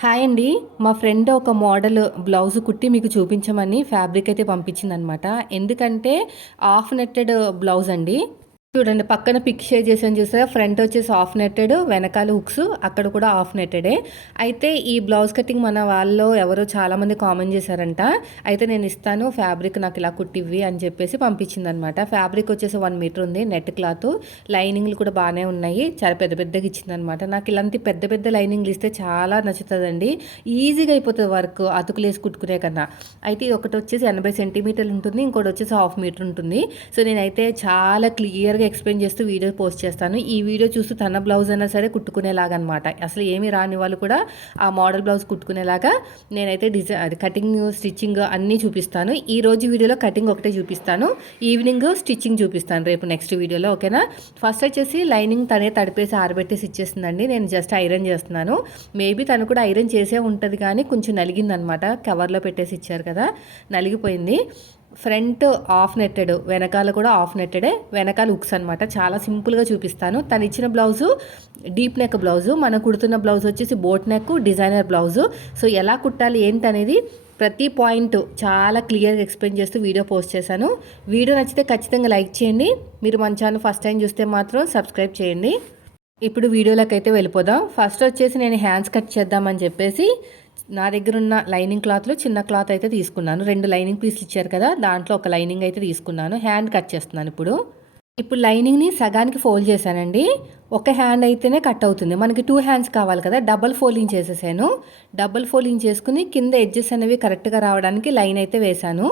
Hi అండి. మా friend ఒక మోడల్ బ్లౌజ్ కుట్టి మీకు చూపించమని ఫ్యాబ్రిక్ అయితే పంపించిందనమాట. ఎందుకంటే హాఫ్ నెట్టెడ్ బ్లౌజ్ అండి. చూడండి పక్కన పిక్ షేర్ చేసాను చూసారా? ఫ్రంట్ వచ్చేసి ఆఫ్ నెట్టెడ్ వెనకాల హుక్స్ అక్కడ కూడా ఆఫ్ నెట్టెడే అయితే ఈ బ్లౌజ్ కటింగ్ మన వాళ్ళు ఎవరో చాలామంది కామెంట్ చేశారంట. అయితే నేను ఇస్తాను ఫ్యాబ్రిక్ నాకు ఇలా కుట్టివ్వి అని చెప్పేసి పంపించిందనమాట. ఫ్యాబ్రిక్ వచ్చేసి వన్ మీటర్ ఉంది నెట్ క్లాత్ లైనింగ్లు కూడా బాగానే ఉన్నాయి. చాలా పెద్ద పెద్దగా ఇచ్చిందనమాట. నాకు ఇలాంటి పెద్ద పెద్ద లైనింగ్లు ఇస్తే చాలా నచ్చుతుందండి. ఈజీగా అయిపోతుంది వర్క్ అతుకులేసి కుట్టుకునే కన్నా. అయితే ఒకటి వచ్చేసి ఎనభై సెంటీమీటర్లు ఉంటుంది ఇంకోటి వచ్చేసి హాఫ్ మీటర్ ఉంటుంది. సో నేనైతే చాలా క్లియర్ క్లియర్గా ఎక్స్ప్లెయిన్ చేస్తూ వీడియో పోస్ట్ చేస్తాను. ఈ వీడియో చూస్తూ తన బ్లౌజ్ అయినా సరే కుట్టుకునేలాగా అనమాట అసలు ఏమి రాని వాళ్ళు కూడా ఆ మోడల్ బ్లౌజ్ కుట్టుకునేలాగా నేనైతే డిజైన్ అది కటింగ్ స్టిచ్చింగ్ అన్నీ చూపిస్తాను. ఈ రోజు వీడియోలో కటింగ్ ఒకటే చూపిస్తాను. ఈవినింగ్ స్టిచ్చింగ్ చూపిస్తాను రేపు నెక్స్ట్ వీడియోలో ఓకేనా? ఫస్ట్ వచ్చేసి లైనింగ్ తనే తడిపేసి ఆరబెట్టేసి ఇచ్చేసిందండి. నేను జస్ట్ ఐరన్ చేస్తున్నాను. మేబీ తను కూడా ఐరన్ చేసే ఉంటుంది కానీ కొంచెం నలిగిందనమాట. కవర్లో పెట్టేసి ఇచ్చారు కదా నలిగిపోయింది. ఫ్రంట్ ఆఫ్ నెట్టెడ్ వెనకాల కూడా ఆఫ్ నెట్టెడే వెనకాల ఉక్స్ అనమాట చాలా సింపుల్గా చూపిస్తాను. తను ఇచ్చిన బ్లౌజు డీప్ నెక్ బ్లౌజు మనం కుడుతున్న బ్లౌజ్ వచ్చేసి boat neck designer blouse. So ఎలా కుట్టాలి ఏంటి అనేది ప్రతి పాయింట్ చాలా క్లియర్గా ఎక్స్ప్లెయిన్ చేస్తూ వీడియో పోస్ట్ చేశాను. వీడియో నచ్చితే ఖచ్చితంగా లైక్ చేయండి. మీరు మన ఛానల్ ఫస్ట్ టైం చూస్తే మాత్రం సబ్స్క్రైబ్ చేయండి. ఇప్పుడు వీడియోలోకి అయితే వెళ్ళిపోదాం. ఫస్ట్ వచ్చేసి నేను హ్యాండ్స్ కట్ చేద్దామని చెప్పేసి నా దగ్గర ఉన్న లైనింగ్ క్లాత్లో చిన్న క్లాత్ అయితే తీసుకున్నాను. రెండు లైనింగ్ పీసులు ఇచ్చారు కదా దాంట్లో ఒక లైనింగ్ అయితే తీసుకున్నాను. హ్యాండ్ కట్ చేస్తున్నాను ఇప్పుడు. ఇప్పుడు లైనింగ్ని సగానికి ఫోల్డ్ చేశానండి. ఒక హ్యాండ్ అయితేనే కట్ అవుతుంది. మనకి టూ హ్యాండ్స్ కావాలి కదా డబల్ ఫోల్డింగ్ చేసేసాను. డబల్ ఫోల్డింగ్ చేసుకుని కింద ఎడ్జెస్ అనేవి కరెక్ట్గా రావడానికి లైన్ అయితే వేశాను.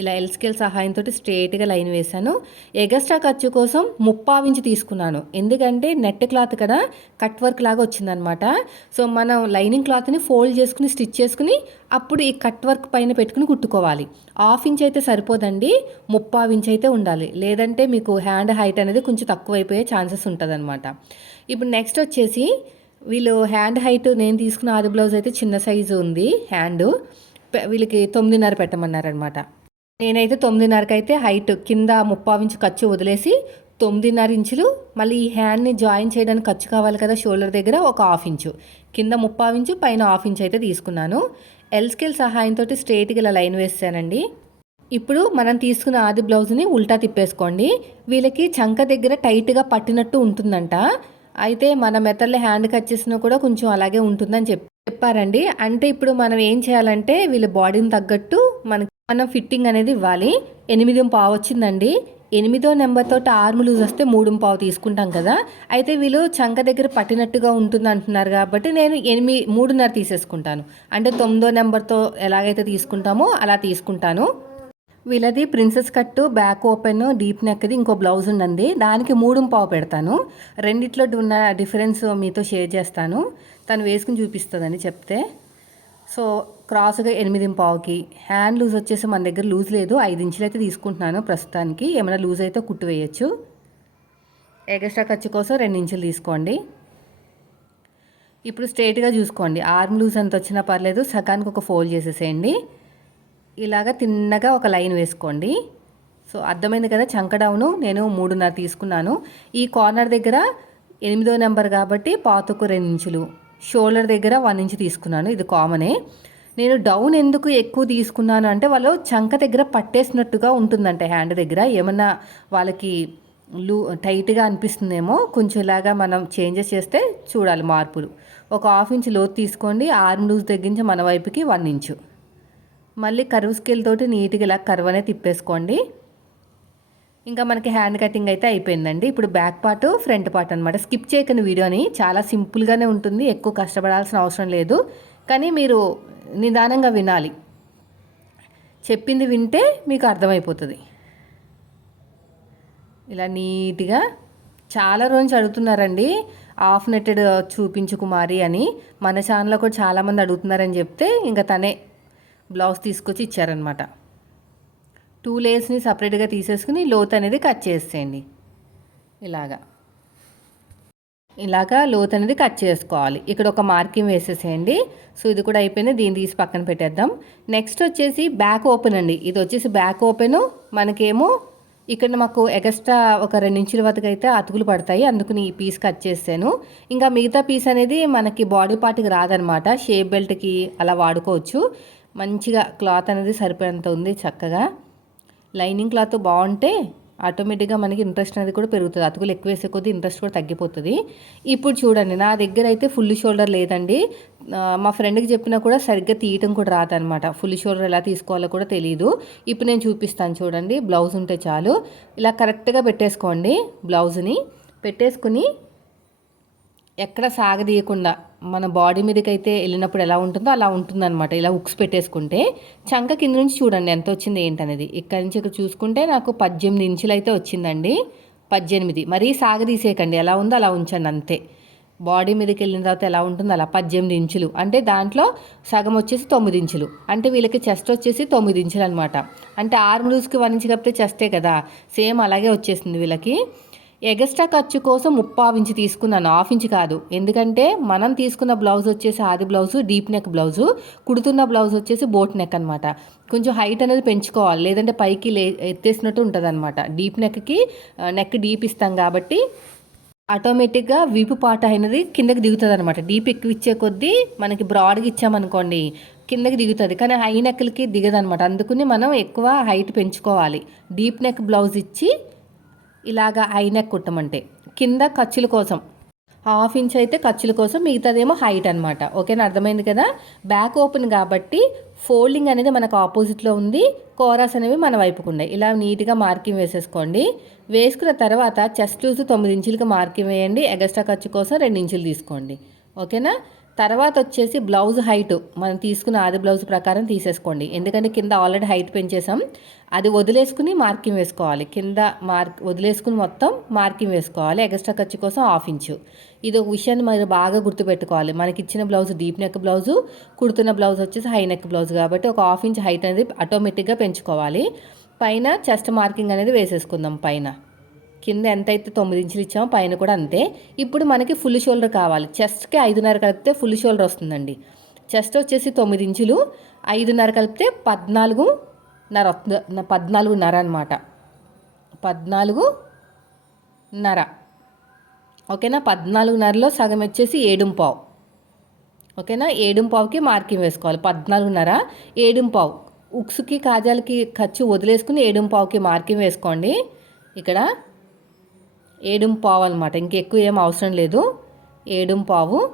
ఇలా ఎల్ స్కేల్ సహాయంతో స్ట్రేట్గా లైన్ వేశాను. ఎగస్ట్రా ఖర్చు కోసం ముప్పావించి తీసుకున్నాను. ఎందుకంటే నెట్ క్లాత్ కదా కట్ వర్క్ లాగా వచ్చిందనమాట సో మనం లైనింగ్ క్లాత్ని ఫోల్డ్ చేసుకుని స్టిచ్ చేసుకుని అప్పుడు ఈ కట్ వర్క్ పైన పెట్టుకుని కుట్టుకోవాలి. హాఫ్ ఇంచ్ అయితే సరిపోదండి ముప్పావించి అయితే ఉండాలి. లేదంటే మీకు హ్యాండ్ హైట్ అనేది కొంచెం తక్కువైపోయే ఛాన్సెస్ ఉంటుందన్నమాట. ఇప్పుడు నెక్స్ట్ వచ్చేసి వీళ్ళు హ్యాండ్ హైట్ నేను తీసుకున్న ఆది బ్లౌజ్ అయితే చిన్న సైజు ఉంది హ్యాండ్ వీళ్ళకి తొమ్మిదిన్నర పెట్టమన్నారనమాట నేనైతే తొమ్మిదిన్నరకి అయితే హైట్ కింద ముప్పావించి ఖర్చు వదిలేసి తొమ్మిదిన్నర ఇంచులు మళ్ళీ ఈ హ్యాండ్ని జాయిన్ చేయడానికి ఖర్చు కావాలి కదా షోల్డర్ దగ్గర ఒక హాఫ్ ఇంచు. కింద ముప్పావించు పైన హాఫ్ ఇంచు అయితే తీసుకున్నాను. ఎల్ స్కేల్ సహాయంతో స్ట్రేట్గా ఇలా లైన్ వేసానండి ఇప్పుడు మనం తీసుకున్న ఆది బ్లౌజ్ని ఉల్టా తిప్పేసుకోండి. వీళ్ళకి చంక దగ్గర టైట్గా పట్టినట్టు ఉంటుందంట. అయితే మన మెథడ్లో హ్యాండ్ కట్ చేసినా కూడా కొంచెం అలాగే ఉంటుందని చెప్పి చెప్పారండి. అంటే ఇప్పుడు మనం ఏం చేయాలంటే వీళ్ళ బాడీని తగ్గట్టు మనకి మనం ఫిట్టింగ్ అనేది ఇవ్వాలి. ఎనిమిది పావు వచ్చిందండి. ఎనిమిదో నెంబర్తో ఆర్మ్ లూజ్ వస్తే మూడు పావు తీసుకుంటాం కదా. అయితే వీళ్ళు చంక దగ్గర పట్టినట్టుగా ఉంటుంది అంటున్నారు కాబట్టి నేను ఎనిమిది మూడున్నర తీసేసుకుంటాను. అంటే తొమ్మిదో నెంబర్తో ఎలాగైతే తీసుకుంటామో అలా తీసుకుంటాను. వీళ్ళది ప్రిన్సెస్ కట్టు బ్యాక్ ఓపెన్ డీప్ నెక్ది ఇంకో బ్లౌజ్ ఉండండి దానికి మూడు పావు పెడతాను. రెండిట్లో ఉన్న డిఫరెన్స్ మీతో షేర్ చేస్తాను. తను వేసుకుని చూపిస్తుందని చెప్తే. సో క్రాస్గా ఎనిమిది పావుకి. హ్యాండ్ లూజ్ వచ్చేసి మన దగ్గర లూజ్ లేదు. ఐదు ఇంచులు అయితే తీసుకుంటున్నాను ప్రస్తుతానికి. ఏమైనా లూజ్ అయితే కుట్టు వేయచ్చు. ఎగస్ట్రా ఖర్చు కోసం రెండు ఇంచులు తీసుకోండి. ఇప్పుడు స్ట్రైట్గా చూసుకోండి. ఆర్మ్ లూజ్ ఎంత వచ్చినా పర్లేదు. సగానికి ఒక ఫోల్డ్ చేసేసేయండి. ఇలాగ తిన్నగా ఒక లైన్ వేసుకోండి. సో అర్థమైంది కదా చంకడౌను నేను మూడున్నర తీసుకున్నాను. ఈ కార్నర్ దగ్గర ఎనిమిదో నెంబర్ కాబట్టి పాతకు రెండు ఇంచులు. షోల్డర్ దగ్గర వన్ ఇంచు తీసుకున్నాను ఇది కామనే. నేను డౌన్ ఎందుకు ఎక్కువ తీసుకున్నాను అంటే వాళ్ళు చంక దగ్గర పట్టేసినట్టుగా ఉంటుందంట హ్యాండ్ దగ్గర. ఏమన్నా వాళ్ళకి లూ టైట్గా అనిపిస్తుందేమో కొంచెం ఇలాగా మనం చేంజెస్ చేస్తే చూడాలి మార్పులు. ఒక హాఫ్ ఇంచ్ లోతు తీసుకోండి ఆర్మ్ లూజ్ తగ్గించి మన వైపుకి వన్ ఇంచు. మళ్ళీ కరువు స్కేల్ తోటి నీట్గా ఇలా కరువు అనేది తిప్పేసుకోండి. ఇంకా మనకి హ్యాండ్ కటింగ్ అయితే అయిపోయిందండి. ఇప్పుడు బ్యాక్ పార్ట్ ఫ్రంట్ పార్ట్ అనమాట స్కిప్ చేయకని వీడియోని. చాలా సింపుల్గానే ఉంటుంది. ఎక్కువ కష్టపడాల్సిన అవసరం లేదు. కానీ మీరు నిదానంగా వినాలి. చెప్పింది వింటే మీకు అర్థమైపోతుంది. ఇలా నీట్గా చాలా రోజు అడుగుతున్నారండి ఆఫ్ నెట్టెడ్ చూపించు కుమారి అని. మన ఛానల్లో కూడా చాలామంది అడుగుతున్నారని చెప్తే ఇంకా తనే బ్లౌజ్ తీసుకొచ్చి ఇచ్చారనమాట టూ లేయర్స్ని సపరేట్గా తీసేసుకుని లోత్ అనేది కట్ చేసేయండి. ఇలాగా. ఇలాగా లోత్ అనేది కట్ చేసుకోవాలి. ఇక్కడ ఒక మార్కింగ్ వేసేసేయండి. సో ఇది కూడా అయిపోయింది. దీన్ని తీసి పక్కన పెట్టేద్దాం. నెక్స్ట్ వచ్చేసి బ్యాక్ ఓపెన్ అండి. ఇది వచ్చేసి బ్యాక్ ఓపెన్ మనకేమో ఇక్కడ మాకు ఎగస్ట్రా ఒక రెండు ఇంచుల వరకు అయితే అతుకులు పడతాయి. అందుకని ఈ పీస్ కట్ చేసాను ఇంకా మిగతా పీస్ అనేది మనకి బాడీ పార్ట్కి రాదనమాట షేప్ బెల్ట్కి అలా వాడుకోవచ్చు. మంచిగా క్లాత్ అనేది సరిపోయేంత ఉంది చక్కగా. లైనింగ్ క్లాత్ బాగుంటే ఆటోమేటిక్గా మనకి ఇంట్రెస్ట్ అనేది కూడా పెరుగుతుంది. అతుకులు ఎక్కువ వేసే కొద్దీ ఇంట్రెస్ట్ కూడా తగ్గిపోతుంది. ఇప్పుడు చూడండి నా దగ్గర అయితే ఫుల్ షోల్డర్ లేదండి. మా ఫ్రెండ్కి చెప్పినా కూడా సరిగ్గా తీయటం కూడా రాదనమాట. ఫుల్ షోల్డర్ ఎలా తీసుకోవాలో కూడా తెలియదు ఇప్పుడు నేను చూపిస్తాను చూడండి బ్లౌజ్ ఉంటే చాలు. ఇలా కరెక్ట్గా పెట్టేసుకోండి బ్లౌజ్ని. పెట్టేసుకుని ఎక్కడ సాగదీయకుండా మన బాడీ మీదకి అయితే వెళ్ళినప్పుడు ఎలా ఉంటుందో అలా ఉంటుందన్నమాట. ఇలా ఉక్స్ పెట్టేసుకుంటే చంక కింద నుంచి చూడండి ఎంత వచ్చింది ఏంటనేది. ఇక్కడ నుంచి ఇక్కడ చూసుకుంటే నాకు పద్దెనిమిది ఇంచులు అయితే వచ్చిందండి. పద్దెనిమిది. మరీ సాగదీసేయకండి. ఎలా ఉందో అలా ఉంచండి అంతే. బాడీ మీదకి వెళ్ళిన తర్వాత ఎలా ఉంటుందో అలా పద్దెనిమిది ఇంచులు. అంటే దాంట్లో సగం వచ్చేసి తొమ్మిది ఇంచులు. అంటే వీళ్ళకి చెస్ట్ వచ్చేసి తొమ్మిది ఇంచులు అనమాట అంటే ఆర్మ్ లూజ్కి వన్ ఇంచు కప్పితే చెస్టే కదా. సేమ్ అలాగే వచ్చేసింది వీళ్ళకి. ఎగస్ట్రా ఖర్చు కోసం ముప్పావు ఇంచు తీసుకున్నాను హాఫ్ ఇంచ్ కాదు. ఎందుకంటే మనం తీసుకున్న బ్లౌజ్ వచ్చేసి ఆది బ్లౌజు డీప్ నెక్ బ్లౌజు కుడుతున్న బ్లౌజ్ వచ్చేసి బోట్ నెక్ అనమాట కొంచెం హైట్ అనేది పెంచుకోవాలి. లేదంటే పైకి లే ఎత్తేసినట్టు ఉంటుంది అనమాట డీప్ నెక్కి నెక్ డీప్ ఇస్తాం కాబట్టి ఆటోమేటిక్గా వీపు పాట అయినది కిందకి దిగుతుంది అనమాట డీప్ ఎక్కువ ఇచ్చే కొద్దీ మనకి బ్రాడ్గా ఇచ్చామనుకోండి కిందకి దిగుతుంది. కానీ హై నెక్లకి దిగదనమాట అందుకని మనం ఎక్కువ హైట్ పెంచుకోవాలి. డీప్ నెక్ బ్లౌజ్ ఇచ్చి ఇలాగా ఐనెక్ కుట్టమంటే. కింద ఖర్చుల కోసం. హాఫ్ ఇంచ్ అయితే ఖర్చుల కోసం మిగతాదేమో హైట్ అనమాట ఓకేనా? అర్థమైంది కదా? బ్యాక్ ఓపెన్ కాబట్టి ఫోల్డింగ్ అనేది మనకు ఆపోజిట్లో ఉంది. కోరాస్ అనేవి మన వైపుకు ఉన్నాయి. ఇలా నీట్గా మార్కింగ్ వేసేసుకోండి. వేసుకున్న తర్వాత చెస్ట్ లూజ్ తొమ్మిది ఇంచులకి మార్కింగ్ వేయండి. ఎగస్ట్రా ఖర్చు కోసం రెండు ఇంచులు తీసుకోండి. ఓకేనా? తర్వాత వచ్చేసి బ్లౌజ్ హైట్. మనం తీసుకున్న ఆది బ్లౌజ్ ప్రకారం తీసేసుకోండి. ఎందుకంటే కింద ఆల్రెడీ హైట్ పెంచేసాం అది వదిలేసుకుని మార్కింగ్ వేసుకోవాలి. కింద మార్క్ వదిలేసుకుని మొత్తం మార్కింగ్ వేసుకోవాలి. ఎక్స్ట్రా ఖర్చు కోసం హాఫ్ ఇంచు. ఇది ఒక విషయాన్ని మరి బాగా గుర్తుపెట్టుకోవాలి. మనకి ఇచ్చిన బ్లౌజ్ డీప్ నెక్ బ్లౌజు కుడుతున్న బ్లౌజ్ వచ్చేసి హై నెక్ బ్లౌజ్ కాబట్టి ఒక హాఫ్ ఇంచ్ హైట్ అనేది ఆటోమేటిక్గా పెంచుకోవాలి. పైన చెస్ట్ మార్కింగ్ అనేది వేసేసుకుందాం పైన. కింద ఎంత అయితే తొమ్మిది ఇంచులు ఇచ్చామో పైన కూడా అంతే. ఇప్పుడు మనకి ఫుల్ షోల్డర్ కావాలి. చెస్ట్కి ఐదున్నర కలిపితే ఫుల్ షోల్డర్ వస్తుందండి. చెస్ట్ వచ్చేసి తొమ్మిది ఇంచులు ఐదున్నర కలిపితే పద్నాలుగు నర పద్నాలుగున్నర అనమాట పద్నాలుగు నర ఓకేనా? పద్నాలుగున్నరలో సగం వచ్చేసి ఏడుంపావు ఓకేనా? ఏడుంపావుకి మార్కింగ్ వేసుకోవాలి. పద్నాలుగున్నర ఏడుం పావు. ఉక్స్కి కాజాలకి ఖర్చు వదిలేసుకుని ఏడుంపావుకి మార్కింగ్ వేసుకోండి. ఇక్కడ ఏడుం పావు అనమాట ఇంకెక్కువ ఏం అవసరం లేదు. ఏడుం పావు.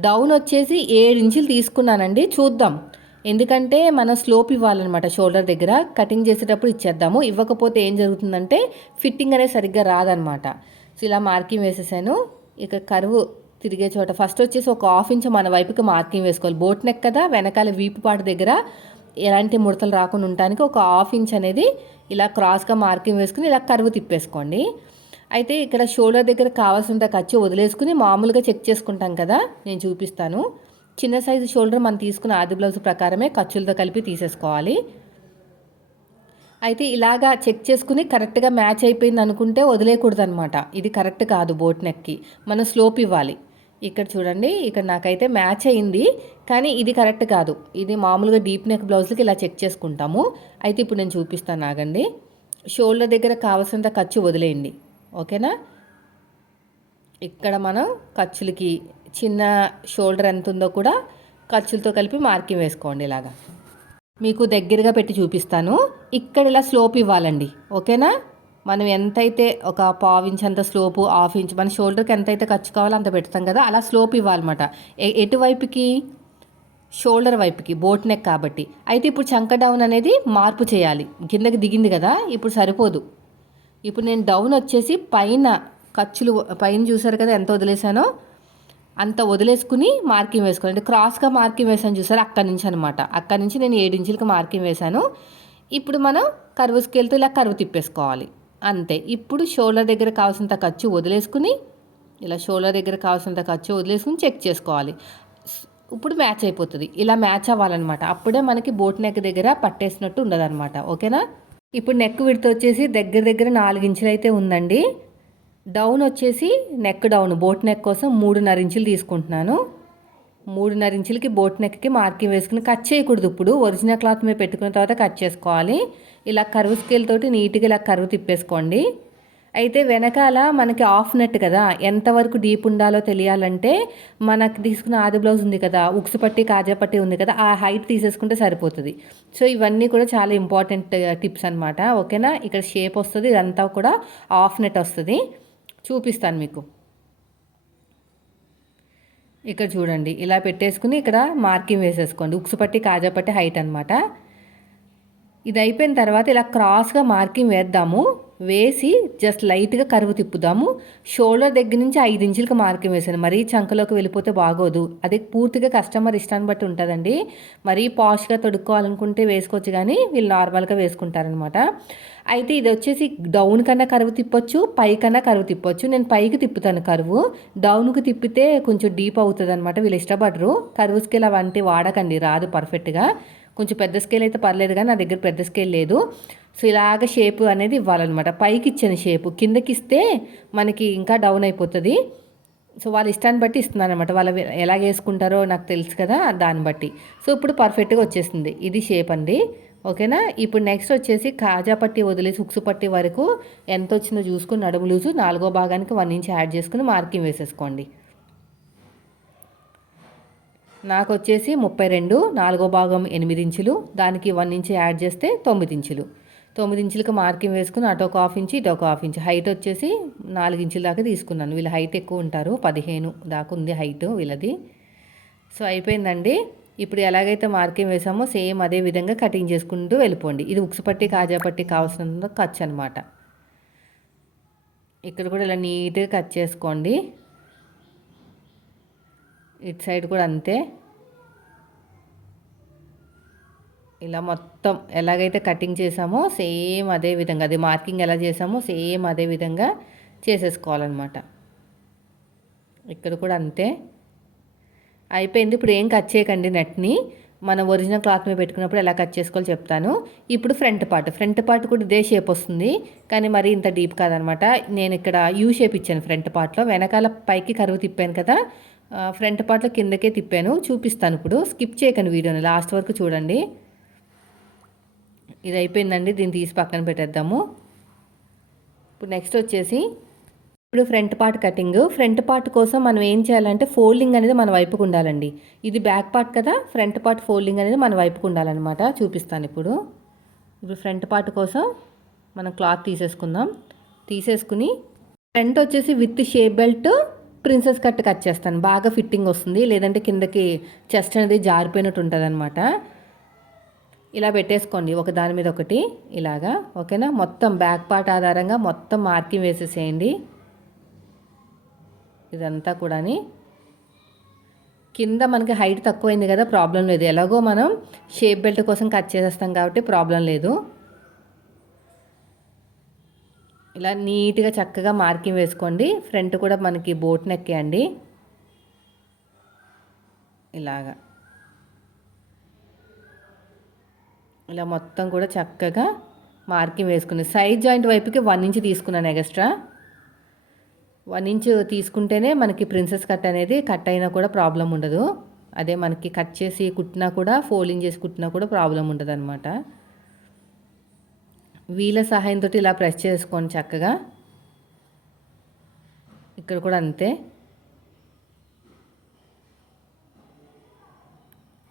డౌన్ వచ్చేసి ఏడు ఇంచులు తీసుకున్నానండి. చూద్దాం. ఎందుకంటే మనం స్లోప్ ఇవ్వాలన్నమాట షోల్డర్ దగ్గర. కటింగ్ చేసేటప్పుడు ఇచ్చేద్దాము. ఇవ్వకపోతే ఏం జరుగుతుందంటే ఫిట్టింగ్ అనేది సరిగ్గా రాదనమాట సో ఇలా మార్కింగ్ వేసేసాను. ఇక కరువు తిరిగే చోట ఫస్ట్ వచ్చేసి ఒక హాఫ్ ఇంచ్ మన వైపుకి మార్కింగ్ వేసుకోవాలి. బోట్ నెక్ కదా వెనకాల వీపుపాటు దగ్గర ఎలాంటి ముడతలు రాకుండా ఉండటానికి ఒక హాఫ్ ఇంచ్ అనేది ఇలా క్రాస్గా మార్కింగ్ వేసుకుని ఇలా కరువు తిప్పేసుకోండి. అయితే ఇక్కడ షోల్డర్ దగ్గర కావాల్సినంత ఖర్చు వదిలేసుకుని మామూలుగా చెక్ చేసుకుంటాం కదా నేను చూపిస్తాను. చిన్న సైజు షోల్డర్ మనం తీసుకున్న ఆది బ్లౌజ్ ప్రకారమే ఖర్చులతో కలిపి తీసేసుకోవాలి. అయితే ఇలాగా చెక్ చేసుకుని కరెక్ట్గా మ్యాచ్ అయిపోయింది అనుకుంటే వదిలేయకూడదు అనమాట ఇది కరెక్ట్ కాదు బోట్ నెక్కి. మనం స్లోప్ ఇవ్వాలి. ఇక్కడ చూడండి ఇక్కడ నాకైతే మ్యాచ్ అయింది కానీ ఇది కరెక్ట్ కాదు. ఇది మామూలుగా డీప్ నెక్ బ్లౌజ్కి ఇలా చెక్ చేసుకుంటాము. అయితే ఇప్పుడు నేను చూపిస్తాను ఆగండి. షోల్డర్ దగ్గర కావాల్సినంత ఖర్చు వదిలేయండి. ఓకేనా? ఇక్కడ మనం ఖర్చులకి చిన్న షోల్డర్ ఎంత ఉందో కూడా ఖర్చులతో కలిపి మార్కింగ్ వేసుకోండి ఇలాగా. మీకు దగ్గరగా పెట్టి చూపిస్తాను. ఇక్కడ ఇలా స్లోప్ ఇవ్వాలండి. ఓకేనా? మనం ఎంతైతే ఒక పావు ఇంచ్ అంత స్లోపు హాఫ్ ఇంచ్ మన షోల్డర్కి ఎంతైతే ఖర్చు కావాలో అంత పెడతాం కదా అలా స్లోప్ ఇవ్వాలన్నమాట. ఎటువైపుకి షోల్డర్ వైపుకి బోట్ నెక్ కాబట్టి. అయితే ఇప్పుడు చంక డౌన్ అనేది మార్పు చేయాలి. కిందకి దిగింది కదా ఇప్పుడు సరిపోదు. ఇప్పుడు నేను డౌన్ వచ్చేసి పైన ఖర్చులు పైన చూసారు కదా ఎంత వదిలేసానో? అంత వదిలేసుకుని మార్కింగ్ వేసుకోవాలి. అంటే క్రాస్గా మార్కింగ్ వేసాను చూసారు? అక్కడి నుంచి అనమాట అక్కడి నుంచి నేను ఏడు ఇంచులకి మార్కింగ్ వేశాను ఇప్పుడు మనం కరువు స్కేల్తో ఇలా కరువు తిప్పేసుకోవాలి. అంతే. ఇప్పుడు షోల్డర్ దగ్గర కావాల్సినంత ఖర్చు వదిలేసుకుని ఇలా షోల్డర్ దగ్గర కావాల్సినంత ఖర్చు వదిలేసుకుని చెక్ చేసుకోవాలి. ఇప్పుడు మ్యాచ్ అయిపోతుంది. ఇలా మ్యాచ్ అవ్వాలన్నమాట. అప్పుడే మనకి బోట్ నెక్ దగ్గర పట్టేసినట్టు ఉండదన్నమాట. ఓకేనా? ఇప్పుడు నెక్ విడత వచ్చేసి దగ్గర దగ్గర నాలుగు ఇంచులు అయితే ఉందండి. డౌన్ వచ్చేసి నెక్ డౌన్ బోట్ నెక్ కోసం మూడున్నర ఇంచులు తీసుకుంటున్నాను. మూడున్నర ఇంచులకి బోట్ నెక్కి మార్కింగ్ వేసుకుని కట్ చేయకూడదు ఇప్పుడు. ఒరిజినల్ క్లాత్ మీద పెట్టుకున్న తర్వాత కట్ చేసుకోవాలి. ఇలా కరువు స్కేల్ తోటి నీట్గా ఇలా కరువు తిప్పేసుకోండి. అయితే వెనకాల మనకి ఆఫ్ నెట్ కదా ఎంతవరకు డీప్ ఉండాలో తెలియాలంటే మనకు తీసుకున్న ఆది బ్లౌజ్ ఉంది కదా ఉక్సు పట్టి కాజా పట్టి ఉంది కదా ఆ హైట్ తీసేసుకుంటే సరిపోతుంది. సో ఇవన్నీ కూడా చాలా ఇంపార్టెంట్ టిప్స్ అనమాట ఓకేనా? ఇక్కడ షేప్ వస్తుంది ఇదంతా కూడా ఆఫ్ నెట్ వస్తుంది. చూపిస్తాను మీకు. ఇక్కడ చూడండి ఇలా పెట్టేసుకుని ఇక్కడ మార్కింగ్ వేసేసుకోండి. ఉక్సు పట్టి కాజా పట్టి హైట్ అనమాట ఇది అయిపోయిన తర్వాత ఇలా క్రాస్గా మార్కింగ్ వేద్దాము. వేసి జస్ట్ లైట్గా కరువు తిప్పుదాము. షోల్డర్ దగ్గర నుంచి ఐదు ఇంచులకు మార్కింగ్ వేసాను మరీ చంకలోకి వెళ్ళిపోతే బాగోదు. అది పూర్తిగా కస్టమర్ ఇష్టాన్ని బట్టి ఉంటుందండి. మరీ పాష్గా తొడుక్కోవాలనుకుంటే వేసుకోవచ్చు కానీ వీళ్ళు నార్మల్గా వేసుకుంటారనమాట అయితే ఇది వచ్చేసి డౌన్ కన్నా కరువు తిప్పొచ్చు పై కన్నా కరువు తిప్పొచ్చు. నేను పైకి తిప్పుతాను కరువు. డౌన్కి తిప్పితే కొంచెం డీప్ అవుతుంది అనమాట వీళ్ళు ఇష్టపడరు. కరువు స్కేల్ అవంటి వాడకండి. రాదు పర్ఫెక్ట్గా కొంచెం పెద్ద స్కేల్ అయితే పర్లేదు కానీ నా దగ్గర పెద్ద స్కేల్ లేదు. సో ఇలాగ షేప్ అనేది ఇవ్వాలన్నమాట. పైకి ఇచ్చిన షేపు కిందకి ఇస్తే మనకి ఇంకా డౌన్ అయిపోతుంది. సో వాళ్ళ ఇష్టాన్ని బట్టి ఇస్తున్నాను అనమాట వాళ్ళు ఎలా వేసుకుంటారో నాకు తెలుసు కదా దాన్ని బట్టి. సో ఇప్పుడు పర్ఫెక్ట్గా వచ్చేసింది. ఇది షేప్ అండి. ఓకేనా? ఇప్పుడు నెక్స్ట్ వచ్చేసి కాజా పట్టి వదిలేసి ఉక్సు పట్టి వరకు ఎంత వచ్చిందో చూసుకుని నడుము లూజు నాలుగో భాగానికి వన్ ఇంచ్ యాడ్ చేసుకుని మార్కింగ్ వేసేసుకోండి. నాకు వచ్చేసి ముప్పై రెండు నాలుగో భాగం ఎనిమిది ఇంచులు దానికి వన్ ఇంచ్ యాడ్ చేస్తే తొమ్మిది ఇంచులు. తొమ్మిది ఇంచులకు మార్కింగ్ వేసుకుని అటు ఒక హాఫ్ ఇంచ్ ఇటు ఒక హాఫ్ ఇంచ్. హైట్ వచ్చేసి నాలుగు ఇంచుల దాకా తీసుకున్నాను. వీళ్ళ హైట్ ఎక్కువ ఉంటారు పదిహేను దాకా ఉంది హైట్ వీళ్ళది. సో అయిపోయిందండి. ఇప్పుడు ఎలాగైతే మార్కింగ్ వేసామో సేమ్ అదే విధంగా కటింగ్ చేసుకుంటూ వెళ్ళిపోండి. ఇది ఉక్సు పట్టి కాజా పట్టి కావాల్సినంత ఖర్చు అనమాట. ఇక్కడ కూడా ఇలా నీట్గా కట్ చేసుకోండి. ఇటు సైడ్ కూడా అంతే. ఇలా మొత్తం ఎలాగైతే కటింగ్ చేసామో సేమ్ అదే విధంగా అది మార్కింగ్ ఎలా చేసామో సేమ్ అదే విధంగా చేసేసుకోవాలన్నమాట. ఇక్కడ కూడా అంతే. అయిపోయింది. ఇప్పుడు ఏం కట్ చేయకండి నెట్ని. మన ఒరిజినల్ క్లాత్ మీద పెట్టుకున్నప్పుడు ఎలా కట్ చేసుకోవాలో చెప్తాను. ఇప్పుడు ఫ్రంట్ పార్ట్. ఫ్రంట్ పార్ట్ కూడా ఇదే షేప్ వస్తుంది. కానీ మరి ఇంత డీప్ కాదనమాట నేను ఇక్కడ యూ షేప్ ఇచ్చాను ఫ్రంట్ పార్ట్లో. వెనకాల పైకి కరువు తిప్పాను కదా. ఫ్రంట్ పార్ట్లో కిందకే తిప్పాను చూపిస్తాను ఇప్పుడు. స్కిప్ చేయకండి వీడియోని లాస్ట్ వరకు చూడండి. ఇది అయిపోయిందండి దీన్ని తీసి పక్కన పెట్టేద్దాము. ఇప్పుడు నెక్స్ట్ వచ్చేసి ఇప్పుడు front part cutting. Front part కోసం మనం ఏం చేయాలంటే ఫోల్డింగ్ అనేది మన వైపుకు ఉండాలండి. ఇది బ్యాక్ పార్ట్ కదా ఫ్రంట్ పార్ట్ ఫోల్డింగ్ అనేది మన వైపుకు ఉండాలన్నమాట. చూపిస్తాను ఇప్పుడు. ఇప్పుడు ఫ్రంట్ పార్ట్ కోసం మనం క్లాత్ తీసేసుకుందాం. తీసేసుకుని ఫ్రంట్ వచ్చేసి with shape belt princess cut cut చేస్తాను. బాగా ఫిట్టింగ్ వస్తుంది. లేదంటే కిందకి చెస్ట్ అనేది జారిపోయినట్టు ఉంటుంది అనమాట ఇలా పెట్టేసుకోండి. ఒక దాని మీద ఒకటి. ఇలాగా. ఓకేనా? మొత్తం బ్యాక్ పార్ట్ ఆధారంగా మొత్తం మార్కింగ్ వేసేసేయండి. ఇదంతా కూడాని. కింద మనకి హైట్ తక్కువైంది కదా ప్రాబ్లం లేదు. ఎలాగో మనం షేప్ బెల్ట్ కోసం కట్ చేసేస్తాం కాబట్టి ప్రాబ్లం లేదు. ఇలా నీట్గా చక్కగా మార్కింగ్ వేసుకోండి. ఫ్రంట్ కూడా మనకి బోట్ నెక్కేయండి ఇలాగా. ఇలా మొత్తం కూడా చక్కగా మార్కింగ్ వేసుకుని సైడ్ జాయింట్ వైపుకి వన్ ఇంచ్ తీసుకున్నాను ఎక్స్ట్రా. వన్ ఇంచ్ తీసుకుంటేనే మనకి ప్రిన్సెస్ కట్ అనేది కట్ అయినా కూడా ప్రాబ్లం ఉండదు. అదే మనకి కట్ చేసి కుట్టినా కూడా ఫోల్డింగ్ చేసి కుట్టినా కూడా ప్రాబ్లం ఉండదు అనమాట వీళ్ళ సహాయంతో ఇలా ప్రెస్ చేసుకోండి చక్కగా. ఇక్కడ కూడా అంతే.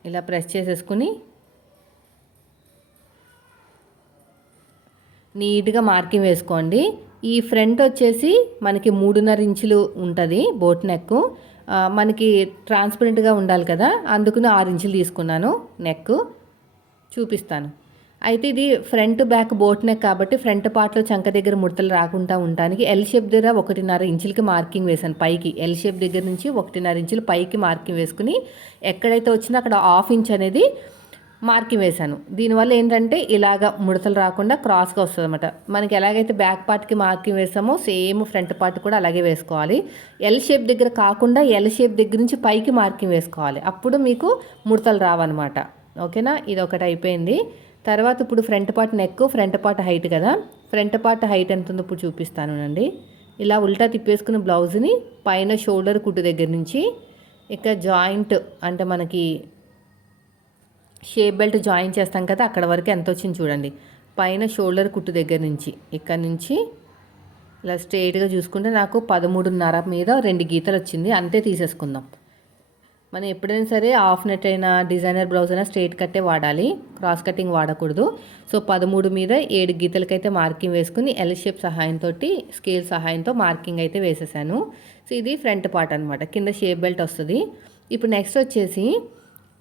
ఇలా ప్రెస్ చేసేసుకుని నీట్గా మార్కింగ్ వేసుకోండి. ఈ ఫ్రంట్ వచ్చేసి మనకి మూడున్నర ఇంచులు ఉంటుంది బోట్ నెక్. మనకి ట్రాన్స్పరెంట్గా ఉండాలి కదా అందుకుని ఆరు ఇంచులు తీసుకున్నాను నెక్. చూపిస్తాను. అయితే ఇది ఫ్రంట్ బ్యాక్ బోట్ నెక్ కాబట్టి ఫ్రంట్ పార్ట్లో చంక దగ్గర ముడతలు రాకుండా ఉండడానికి ఎల్ షేప్ దగ్గర ఒకటిన్నర ఇంచులకి మార్కింగ్ వేసాను పైకి. ఎల్ షేప్ దగ్గర నుంచి ఒకటిన్నర ఇంచులు పైకి మార్కింగ్ వేసుకుని ఎక్కడైతే వచ్చినా అక్కడ హాఫ్ ఇంచ్ అనేది మార్కింగ్ వేశాను. దీనివల్ల ఏంటంటే ఇలాగ ముడతలు రాకుండా క్రాస్గా వస్తుంది అనమాట మనకి ఎలాగైతే బ్యాక్ పార్ట్కి మార్కింగ్ వేసామో సేమ్ ఫ్రంట్ పార్ట్ కూడా అలాగే వేసుకోవాలి. ఎల్ షేప్ దగ్గర కాకుండా ఎల్ షేప్ దగ్గర నుంచి పైకి మార్కింగ్ వేసుకోవాలి. అప్పుడు మీకు ముడతలు రావన్నమాట. ఓకేనా? ఇది ఒకటి అయిపోయింది. తర్వాత ఇప్పుడు front part neck front part height కదా. ఫ్రంట్ పార్ట్ హైట్ ఎంత ఉందో ఇప్పుడు చూపిస్తాను అండి ఇలా ఉల్టా తిప్పేసుకున్న బ్లౌజ్ని పైన షోల్డర్ కుట్టు దగ్గర నుంచి ఇక జాయింట్ అంటే మనకి షేప్ బెల్ట్ జాయిన్ చేస్తాం కదా అక్కడ వరకు ఎంత వచ్చింది చూడండి. పైన షోల్డర్ కుట్టు దగ్గర నుంచి ఇక్కడ నుంచి ఇలా స్ట్రైట్గా చూసుకుంటే నాకు పదమూడున్నర మీద రెండు గీతలు వచ్చింది అంతే తీసేసుకుందాం. మనం ఎప్పుడైనా సరే హాఫ్ నెట్ అయినా డిజైనర్ బ్లౌజ్ అయినా స్ట్రైట్ కట్టే వాడాలి. క్రాస్ కటింగ్ వాడకూడదు. సో పదమూడు మీద ఏడు గీతలకైతే మార్కింగ్ వేసుకుని ఎల్ షేప్ సహాయంతో స్కేల్ సహాయంతో మార్కింగ్ అయితే వేసేసాను. సో ఇది ఫ్రంట్ పార్ట్ అనమాట కింద షేప్ బెల్ట్ వస్తుంది. ఇప్పుడు నెక్స్ట్ వచ్చేసి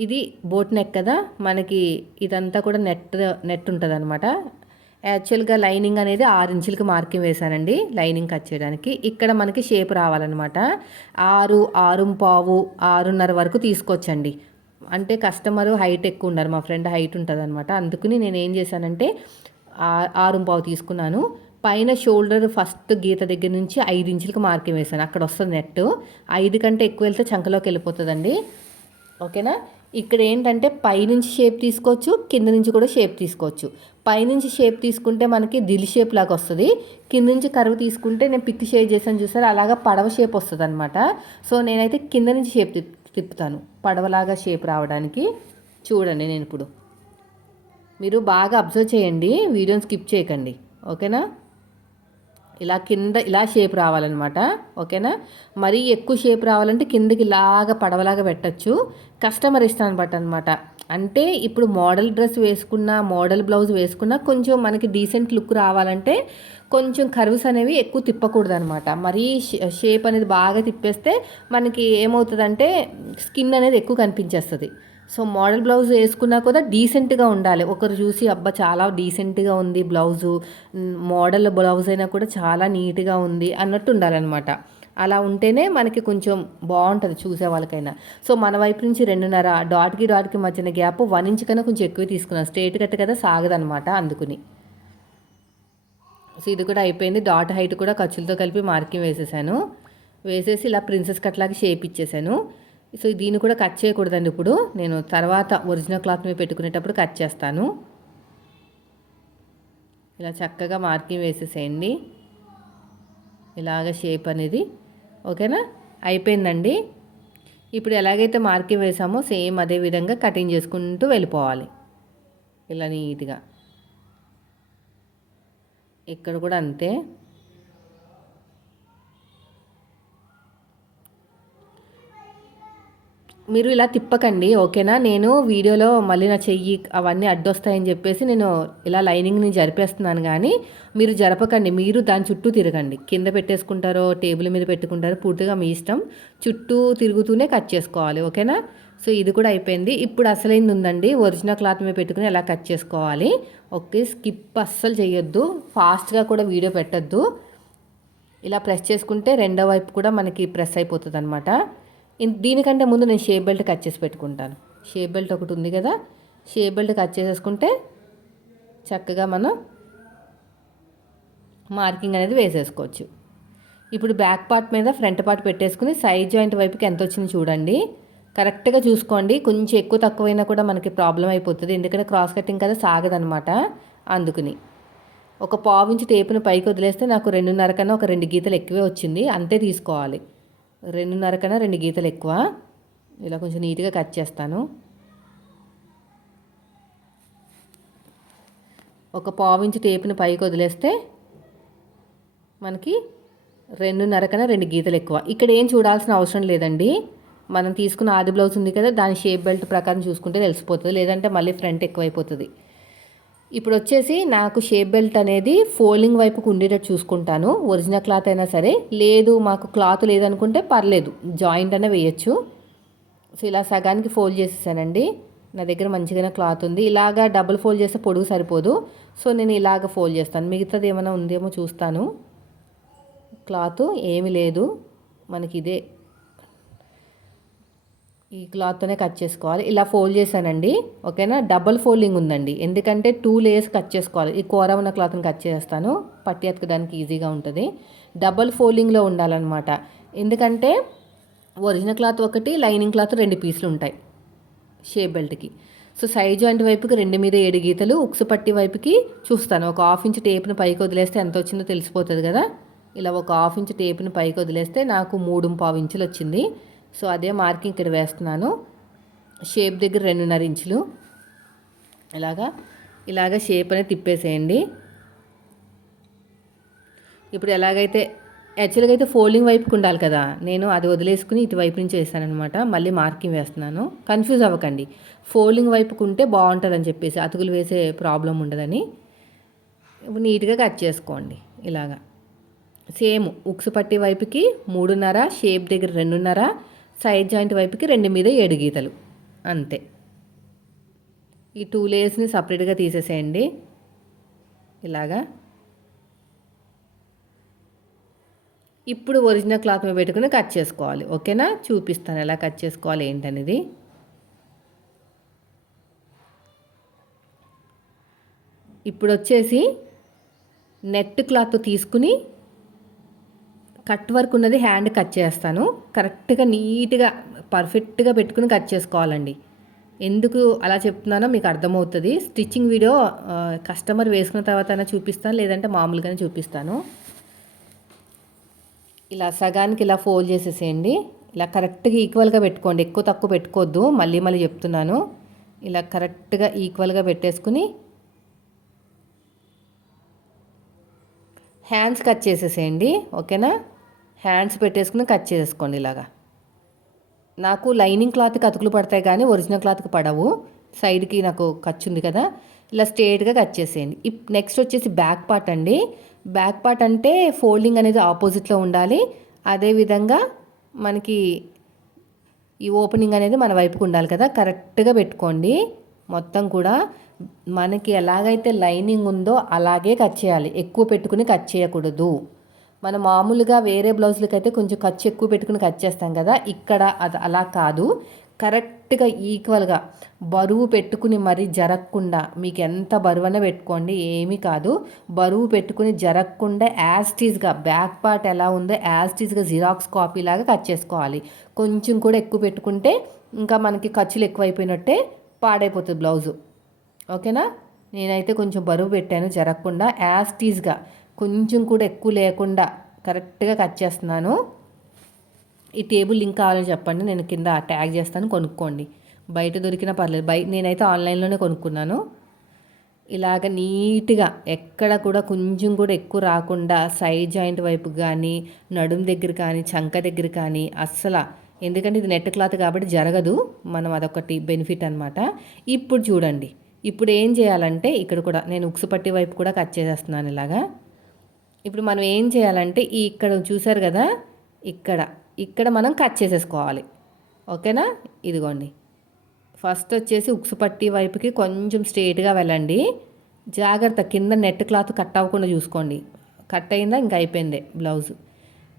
ఇది బోట్ నెక్ కదా? మనకి ఇదంతా కూడా నెట్ నెట్ ఉంటుంది అనమాట యాక్చువల్గా లైనింగ్ అనేది ఆరు ఇంచులకి మార్కింగ్ వేశానండి లైనింగ్ కట్ చేయడానికి. ఇక్కడ మనకి షేప్ రావాలన్నమాట. ఆరు ఆరు పావు ఆరున్నర వరకు తీసుకొచ్చండి. అంటే కస్టమర్ హైట్ ఎక్కువ ఉన్నారు మా ఫ్రెండ్ హైట్ ఉంటుంది అనమాట అందుకని నేను ఏం చేశానంటే ఆరు పావు తీసుకున్నాను. పైన షోల్డర్ ఫస్ట్ గీత దగ్గర నుంచి ఐదు ఇంచులకు మార్కింగ్ వేసాను అక్కడ వస్తుంది నెట్. ఐదు కంటే ఎక్కువ వెళ్తే చంకలోకి వెళ్ళిపోతుందండి. ఓకేనా? ఇక్కడ ఏంటంటే పైనుంచి షేప్ తీసుకోవచ్చు కింద నుంచి కూడా షేప్ తీసుకోవచ్చు. పైనుంచి షేప్ తీసుకుంటే మనకి దిల్ షేప్ లాగా వస్తుంది. కింద నుంచి కరువు తీసుకుంటే నేను పిక్ షేప్ చేసాను చూసారు? అలాగా పడవ షేప్ వస్తుంది అనమాట సో నేనైతే కింద నుంచి షేప్ తిప్పుతాను. పడవలాగా షేప్ రావడానికి. చూడండి నేను ఇప్పుడు. మీరు బాగా అబ్జర్వ్ చేయండి. వీడియోని స్కిప్ చేయకండి. ఓకేనా? ఇలా కింద ఇలా షేప్ రావాలన్నమాట. ఓకేనా? మరీ ఎక్కువ షేప్ రావాలంటే కిందకి ఇలాగా పడవలాగా పెట్టచ్చు. కస్టమర్ ఇష్టాన్ని బట్టి అనమాట అంటే ఇప్పుడు మోడల్ డ్రెస్ వేసుకున్న మోడల్ బ్లౌజ్ వేసుకున్న కొంచెం మనకి డీసెంట్ లుక్ రావాలంటే కొంచెం కర్వ్స్ అనేవి ఎక్కువ తిప్పకూడదు అనమాట మరీ షేప్ అనేది బాగా తిప్పేస్తే మనకి ఏమవుతుందంటే స్కిన్ అనేది ఎక్కువ కనిపించేస్తుంది. సో మోడల్ బ్లౌజ్ వేసుకున్నా కూడా డీసెంట్గా ఉండాలి. ఒకరు చూసి అబ్బా చాలా డీసెంట్గా ఉంది బ్లౌజు మోడల్ బ్లౌజ్ అయినా కూడా చాలా నీట్గా ఉంది అన్నట్టు ఉండాలన్నమాట. అలా ఉంటేనే మనకి కొంచెం బాగుంటుంది చూసే వాళ్ళకైనా. సో మన వైపు నుంచి రెండున్నర డాట్కి డాట్కి మధ్యన గ్యాప్ వన్ ఇంచ్ కన్నా కొంచెం ఎక్కువ తీసుకున్నాను. స్ట్రేట్ కట్ కదా సాగదనమాట అందుకుని. సో ఇది కూడా అయిపోయింది. డాట్ హైట్ కూడా ఖర్చులతో కలిపి మార్కింగ్ వేసేసాను. వేసేసి ఇలా ప్రిన్సెస్ కట్లాగా షేప్ ఇచ్చేసాను. సో దీన్ని కూడా కట్ చేయకూడదండి ఇప్పుడు. నేను తర్వాత ఒరిజినల్ క్లాత్ మీద పెట్టుకునేటప్పుడు కట్ చేస్తాను. ఇలా చక్కగా మార్కింగ్ వేసేసేయండి. ఇలాగ షేప్ అనేది. ఓకేనా? అయిపోయిందండి. ఇప్పుడు ఎలాగైతే మార్కింగ్ వేసామో సేమ్ అదే విధంగా కటింగ్ చేసుకుంటూ వెళ్ళిపోవాలి. ఇలా నీట్గా. ఇక్కడ కూడా అంతే. మీరు ఇలా తిప్పకండి ఓకేనా? నేను వీడియోలో మళ్ళీ నా చెయ్యి అవన్నీ అడ్డొస్తాయని చెప్పేసి నేను ఇలా లైనింగ్ని జరిపేస్తున్నాను కానీ మీరు జరపకండి మీరు దాని చుట్టూ తిరగండి. కింద పెట్టేసుకుంటారో టేబుల్ మీద పెట్టుకుంటారో పూర్తిగా మీ ఇష్టం. చుట్టూ తిరుగుతూనే కట్ చేసుకోవాలి ఓకేనా? సో ఇది కూడా అయిపోయింది. ఇప్పుడు అసలైంది ఉందండి? ఒరిజినల్ క్లాత్ మీద పెట్టుకుని ఎలా కట్ చేసుకోవాలి? ఓకే స్కిప్ అస్సలు చేయొద్దు ఫాస్ట్గా కూడా వీడియో పెట్టద్దు. ఇలా ప్రెస్ చేసుకుంటే రెండో వైపు కూడా మనకి ప్రెస్ అయిపోతుంది అనమాట దీనికంటే ముందు నేను షేప్ బెల్ట్ కట్ చేసి పెట్టుకుంటాను. షేప్ బెల్ట్ ఒకటి ఉంది కదా షేప్ బెల్ట్ కట్ చేసేసుకుంటే చక్కగా మనం మార్కింగ్ అనేది వేసేసుకోవచ్చు. ఇప్పుడు బ్యాక్ పార్ట్ మీద ఫ్రంట్ పార్ట్ పెట్టేసుకుని సైడ్ జాయింట్ వైపుకి ఎంత వచ్చింది చూడండి. కరెక్ట్గా చూసుకోండి. కొంచెం ఎక్కువ తక్కువైనా కూడా మనకి ప్రాబ్లం అయిపోతుంది. ఎందుకంటే క్రాస్ కటింగ్ కదా సాగదనమాట అందుకుని. ఒక పావు ఇంచి టేపును పైకి వదిలేస్తే నాకు రెండున్నర కన్నా ఒక రెండు గీతలు ఎక్కువే వచ్చింది. అంతే తీసుకోవాలి. రెండున్నర కన్నా రెండు గీతలు ఎక్కువ. ఇలా కొంచెం నీట్గా కట్ చేస్తాను. ఒక పావించి టేపుని పైకి వదిలేస్తే మనకి రెండున్నర కన్నా రెండు గీతలు ఎక్కువ. ఇక్కడ ఏం చూడాల్సిన అవసరం లేదండి. మనం తీసుకున్న ఆది బ్లౌజ్ ఉంది కదా దాని షేప్ బెల్ట్ ప్రకారం చూసుకుంటే తెలిసిపోతుంది. లేదంటే మళ్ళీ ఫ్రంట్ ఎక్కువైపోతుంది. ఇప్పుడు వచ్చేసి నాకు షేప్ బెల్ట్ అనేది ఫోల్డింగ్ వైపుకు ఉండేటట్టు చూసుకుంటాను. ఒరిజినల్ క్లాత్ అయినా సరే. లేదు మాకు క్లాత్ లేదనుకుంటే పర్లేదు. జాయింట్ అనే వేయచ్చు. సో ఇలా సగానికి ఫోల్డ్ చేసేసానండి. నా దగ్గర మంచిగానే క్లాత్ ఉంది. ఇలాగా డబుల్ ఫోల్డ్ చేస్తే పొడుగు సరిపోదు. సో నేను ఇలాగ ఫోల్డ్ చేస్తాను. మిగతాది ఏమైనా ఉందేమో చూస్తాను. క్లాత్ ఏమి లేదు. మనకి ఇదే ఈ క్లాత్తోనే కట్ చేసుకోవాలి. ఇలా ఫోల్డ్ చేశానండి. ఓకేనా? డబల్ ఫోల్డింగ్ ఉందండి. ఎందుకంటే టూ లేయర్స్ కట్ చేసుకోవాలి. ఈ కూర ఉన్న క్లాత్ని కట్ చేస్తాను. పట్టి ఎతకడానికి ఈజీగా ఉంటుంది. డబల్ ఫోల్డింగ్లో ఉండాలన్నమాట. ఎందుకంటే ఒరిజినల్ క్లాత్ ఒకటి లైనింగ్ క్లాత్ రెండు పీసులు ఉంటాయి షేప్ బెల్ట్కి. సో సైడ్ జాయింట్ వైపుకి రెండు మీద ఏడు గీతలు ఉక్సు పట్టి వైపుకి చూస్తాను. ఒక హాఫ్ ఇంచ్ టేప్ను పైకి వదిలేస్తే ఎంత వచ్చిందో తెలిసిపోతుంది కదా? ఇలా ఒక హాఫ్ ఇంచ్ టేప్ను పైకి వదిలేస్తే నాకు మూడు పావు ఇంచులు వచ్చింది. సో అదే మార్కింగ్ ఇక్కడ వేస్తున్నాను. షేప్ దగ్గర రెండున్నర ఇంచులు. ఇలాగా ఇలాగ షేప్ అనేది తిప్పేసేయండి. ఇప్పుడు ఎలాగైతే యాక్చువల్గా అయితే ఫోల్డింగ్ వైపుకి ఉండాలి కదా. నేను అది వదిలేసుకుని ఇటువైపు నుంచి వేసానమాట మళ్ళీ మార్కింగ్ వేస్తున్నాను. కన్ఫ్యూజ్ అవ్వకండి. ఫోల్డింగ్ వైపుకు ఉంటే బాగుంటుందని చెప్పేసి అతుకులు వేసే ప్రాబ్లం ఉండదని. ఇప్పుడు నీట్గా కట్ చేసుకోండి. ఇలాగా. సేమ్ ఉక్సు పట్టి వైపుకి మూడున్నర షేప్ దగ్గర రెండున్నర సైడ్ జాయింట్ వైపుకి రెండు మీద ఏడు గీతలు. అంతే. ఈ టూ లేయర్స్ని సపరేట్గా తీసేసేయండి. ఇలాగా. ఇప్పుడు ఒరిజినల్ క్లాత్ మీద పెట్టుకుని కట్ చేసుకోవాలి. ఓకేనా? చూపిస్తాను ఎలా కట్ చేసుకోవాలి ఏంటనేది. ఇప్పుడు వచ్చేసి నెట్ క్లాత్ తీసుకుని కట్ వర్క్ ఉన్నది హ్యాండ్ కట్ చేస్తాను. కరెక్ట్గా నీట్గా పర్ఫెక్ట్గా పెట్టుకుని కట్ చేసుకోవాలండి. ఎందుకు అలా చెప్తున్నానో మీకు అర్థమవుతుంది. స్టిచ్చింగ్ వీడియో కస్టమర్ వేసుకున్న తర్వాత చూపిస్తాను లేదంటే మామూలుగానే చూపిస్తాను. ఇలా సగానికి ఇలా ఫోల్డ్ చేసేసేయండి. ఇలా కరెక్ట్గా ఈక్వల్గా పెట్టుకోండి. ఎక్కువ తక్కువ పెట్టుకోవద్దు మళ్ళీ మళ్ళీ చెప్తున్నాను. ఇలా కరెక్ట్గా ఈక్వల్గా పెట్టేసుకుని హ్యాండ్స్ కట్ చేసేసేయండి. ఓకేనా? హ్యాండ్స్ పెట్టేసుకుని కట్ చేసుకోండి ఇలాగా. నాకు లైనింగ్ క్లాత్కి అతుకులు పడతాయి కానీ ఒరిజినల్ క్లాత్కి పడవు. సైడ్కి నాకు ఖర్చు ఉంది కదా. ఇలా స్ట్రేట్గా కట్ చేసేయండి. ఇప్ నెక్స్ట్ వచ్చేసి బ్యాక్ పార్ట్ అండి. బ్యాక్ పార్ట్ అంటే ఫోల్డింగ్ అనేది ఆపోజిట్లో ఉండాలి. అదేవిధంగా మనకి ఈ ఓపెనింగ్ అనేది మన వైపుకు ఉండాలి కదా. కరెక్ట్గా పెట్టుకోండి. మొత్తం కూడా మనకి ఎలాగైతే లైనింగ్ ఉందో అలాగే కట్ చేయాలి. ఎక్కువ పెట్టుకుని కట్ చేయకూడదు. మనం మామూలుగా వేరే బ్లౌజులకి అయితే కొంచెం ఖర్చు ఎక్కువ పెట్టుకుని కట్ చేస్తాం కదా ఇక్కడ అది అలా కాదు. కరెక్ట్గా ఈక్వల్గా బరువు పెట్టుకుని మరీ జరగకుండా మీకు ఎంత బరువన పెట్టుకోండి ఏమీ కాదు. బరువు పెట్టుకుని జరగకుండా యాస్టీజ్గా బ్యాక్ పార్ట్ ఎలా ఉందో యాస్టీజ్గా జిరాక్స్ కాపీ లాగా కట్ చేసుకోవాలి. కొంచెం కూడా ఎక్కువ పెట్టుకుంటే ఇంకా మనకి ఖర్చులు ఎక్కువైపోయినట్టే పాడైపోతుంది బ్లౌజు. ఓకేనా? నేనైతే కొంచెం బరువు పెట్టాను జరగకుండా యాస్టీజ్గా కొంచెం కూడా ఎక్కువ లేకుండా కరెక్ట్గా కట్ చేస్తున్నాను. ఈ టేబుల్ లింక్ కావాలని చెప్పండి నేను కింద ట్యాగ్ చేస్తాను కొనుక్కోండి. బయట దొరికినా పర్లేదు. బయట నేనైతే ఆన్లైన్లోనే కొనుక్కున్నాను. ఇలాగ నీట్గా ఎక్కడ కూడా కొంచెం కూడా ఎక్కువ రాకుండా సైడ్ జాయింట్ వైపు కానీ నడుం దగ్గర కానీ చంక దగ్గర కానీ అస్సలు ఎందుకంటే ఇది నెట్ క్లాత్ కాబట్టి జరగదు. మనం అదొకటి బెనిఫిట్ అనమాట ఇప్పుడు చూడండి. ఇప్పుడు ఏం చేయాలంటే ఇక్కడ కూడా నేను ఉక్సుపట్టి వైపు కూడా కట్ చేసేస్తున్నాను ఇలాగా. ఇప్పుడు మనం ఏం చేయాలంటే ఈ ఇక్కడ చూసారు కదా? ఇక్కడ. ఇక్కడ మనం కట్ చేసేసుకోవాలి. ఓకేనా? ఇదిగోండి. ఫస్ట్ వచ్చేసి ఉక్సు పట్టి వైపుకి కొంచెం స్ట్రేట్గా వెళ్ళండి. జాగ్రత్త. కింద నెట్ క్లాత్ కట్ అవ్వకుండా చూసుకోండి. కట్ అయిందా? ఇంకా అయిపోయిందే బ్లౌజ్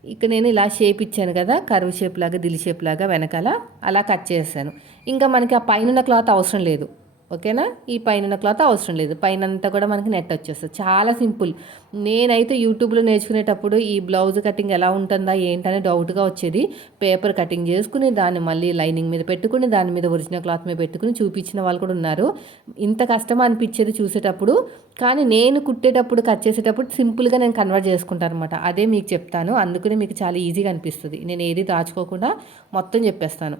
ఇక్కడ నేను ఇలా షేప్ ఇచ్చాను కదా? కరువు షేప్ లాగా దిల్ షేప్ లాగా వెనకాల అలా కట్ చేశాను ఇంకా మనకి ఆ పైన క్లాత్ అవసరం లేదు. ఓకేనా? ఈ పైన క్లాత్ అవసరం లేదు. పైన అంతా కూడా మనకి నెట్ వచ్చేస్తుంది. చాలా సింపుల్. నేనైతే యూట్యూబ్లో నేర్చుకునేటప్పుడు ఈ బ్లౌజ్ కటింగ్ ఎలా ఉంటుందా ఏంటనే డౌట్గా వచ్చేది. పేపర్ కటింగ్ చేసుకుని దాన్ని మళ్ళీ లైనింగ్ మీద పెట్టుకుని దాని మీద ఒరిజినల్ క్లాత్ మీద పెట్టుకుని చూపించిన వాళ్ళు కూడా ఉన్నారు. ఇంత కష్టం అనిపించేది చూసేటప్పుడు. కానీ నేను కుట్టేటప్పుడు కట్ చేసేటప్పుడు సింపుల్గా నేను కన్వర్ట్ చేసుకుంటాను అనమాట అదే మీకు చెప్తాను. అందుకనే మీకు చాలా ఈజీగా అనిపిస్తుంది. నేను ఏది దాచుకోకుండా మొత్తం చెప్పేస్తాను.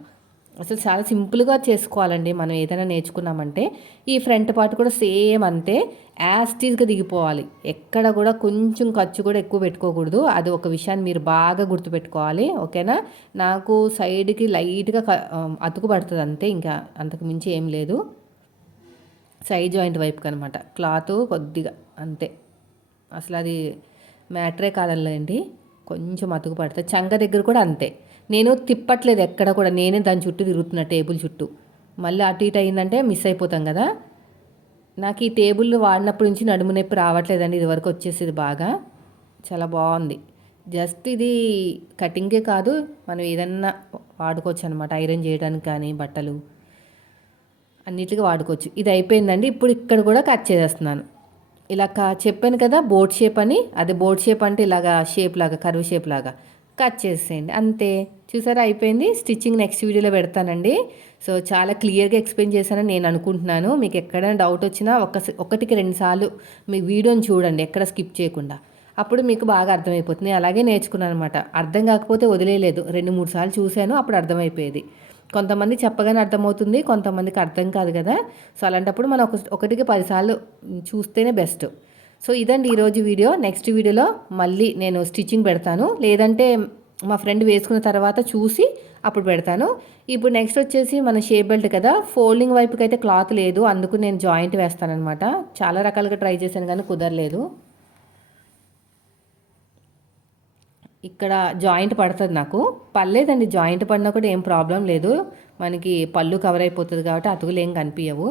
అసలు చాలా సింపుల్గా చేసుకోవాలండి. మనం ఏదైనా నేర్చుకున్నామంటే ఈ ఫ్రంట్ పార్ట్ కూడా సేమ్ అంతే. యాస్టీజ్గా దిగిపోవాలి. ఎక్కడ కూడా కొంచెం ఖర్చు కూడా ఎక్కువ పెట్టుకోకూడదు. అది ఒక విషయాన్ని మీరు బాగా గుర్తుపెట్టుకోవాలి. ఓకేనా? నాకు సైడ్కి లైట్గా అతుకు పడుతుంది అంతే. ఇంకా అంతకు మించి ఏం లేదు. సైడ్ జాయింట్ వైపుకి అనమాట క్లాత్ కొద్దిగా అంతే. అసలు అది మ్యాటరే కాదండి కొంచెం అతుకు పడుతుంది. చంక దగ్గర కూడా అంతే. నేను తిప్పట్లేదు ఎక్కడ కూడా. నేనే దాని చుట్టూ తిరుగుతున్నా టేబుల్ చుట్టూ. మళ్ళీ అటు ఇటు అయిందంటే మిస్ అయిపోతాం కదా. నాకు ఈ టేబుల్ వాడినప్పటి నుంచి నడుము నొప్పి రావట్లేదండి. ఇదివరకు వచ్చేసేది బాగా. చాలా బాగుంది. జస్ట్ ఇది కటింగే కాదు మనం ఏదన్నా వాడుకోవచ్చు అనమాట ఐరన్ చేయడానికి కానీ బట్టలు అన్నిటికీ వాడుకోవచ్చు. ఇది అయిపోయిందండి. ఇప్పుడు ఇక్కడ కూడా కట్ చేసేస్తున్నాను. ఇలా చెప్పాను కదా బోట్ షేప్ అని. అది బోట్ షేప్ అంటే ఇలాగా షేప్ లాగా కరువు షేప్ లాగా. కట్ చేసేయండి. అంతే. చూసారా? అయిపోయింది. స్టిచ్చింగ్ నెక్స్ట్ వీడియోలో పెడతానండి. సో చాలా క్లియర్గా ఎక్స్ప్లెయిన్ చేశానని నేను అనుకుంటున్నాను. మీకు ఎక్కడైనా డౌట్ వచ్చినా ఒక ఒకటికి రెండు సార్లు మీ వీడియోని చూడండి. ఎక్కడ స్కిప్ చేయకుండా. అప్పుడు మీకు బాగా అర్థమైపోతుంది. అలాగే నేర్చుకున్నాను అనమాట అర్థం కాకపోతే వదిలేయలేదు. రెండు మూడు సార్లు చూశాను. అప్పుడు అర్థమైపోయేది. కొంతమంది చెప్పగానే అర్థమవుతుంది. కొంతమందికి అర్థం కాదు కదా. సో అలాంటప్పుడు మనం ఒక ఒకటికి పదిసార్లు చూస్తేనే బెస్ట్. సో ఇదండి ఈరోజు వీడియో. నెక్స్ట్ వీడియోలో మళ్ళీ నేను స్టిచ్చింగ్ పెడతాను. లేదంటే మా ఫ్రెండ్ వేసుకున్న తర్వాత చూసి అప్పుడు పెడతాను. ఇప్పుడు నెక్స్ట్ వచ్చేసి మన షేప్ బెల్ట్ కదా. ఫోల్డింగ్ వైపుకి అయితే క్లాత్ లేదు. అందుకు నేను జాయింట్ వేస్తానమాట చాలా రకాలుగా ట్రై చేశాను కానీ కుదరలేదు. ఇక్కడ జాయింట్ పడుతుంది నాకు. పర్లేదండి. జాయింట్ పడినా కూడా ఏం ప్రాబ్లం లేదు. మనకి పళ్ళు కవర్ అయిపోతుంది కాబట్టి అతుకులు ఏం కనిపించవు.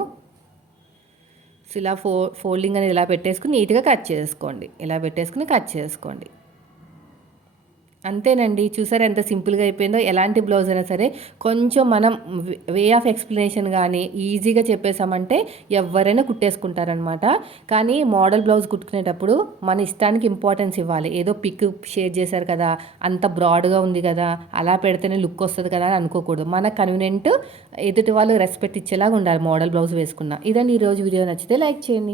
ఇలా ఫో ఫోల్డింగ్ అనేది ఇలా పెట్టేసుకుని నీట్గా కట్ చేసుకోండి. ఇలా పెట్టేసుకుని కట్ చేసుకోండి. అంతేనండి. చూసారా ఎంత సింపుల్గా అయిపోయిందో ఎలాంటి బ్లౌజ్ అయినా సరే కొంచెం మనం వే ఆఫ్ ఎక్స్ప్లెనేషన్ కానీ ఈజీగా చెప్పేసామంటే ఎవరైనా కుట్టేసుకుంటారనమాట. కానీ మోడల్ బ్లౌజ్ కుట్టుకునేటప్పుడు మన ఇష్టానికి ఇంపార్టెన్స్ ఇవ్వాలి. ఏదో పిక్ షేర్ చేశారు కదా అంత బ్రాడ్గా ఉంది కదా అలా పెడితేనే లుక్ వస్తుంది కదా అని అనుకోకూడదు. మన కన్వీనియంట్ ఎదుటి వాళ్ళు రెస్పెక్ట్ ఇచ్చేలాగా ఉండాలి మోడల్ బ్లౌజ్ వేసుకున్న. ఇదండి ఈరోజు వీడియో. నచ్చితే లైక్ చేయండి.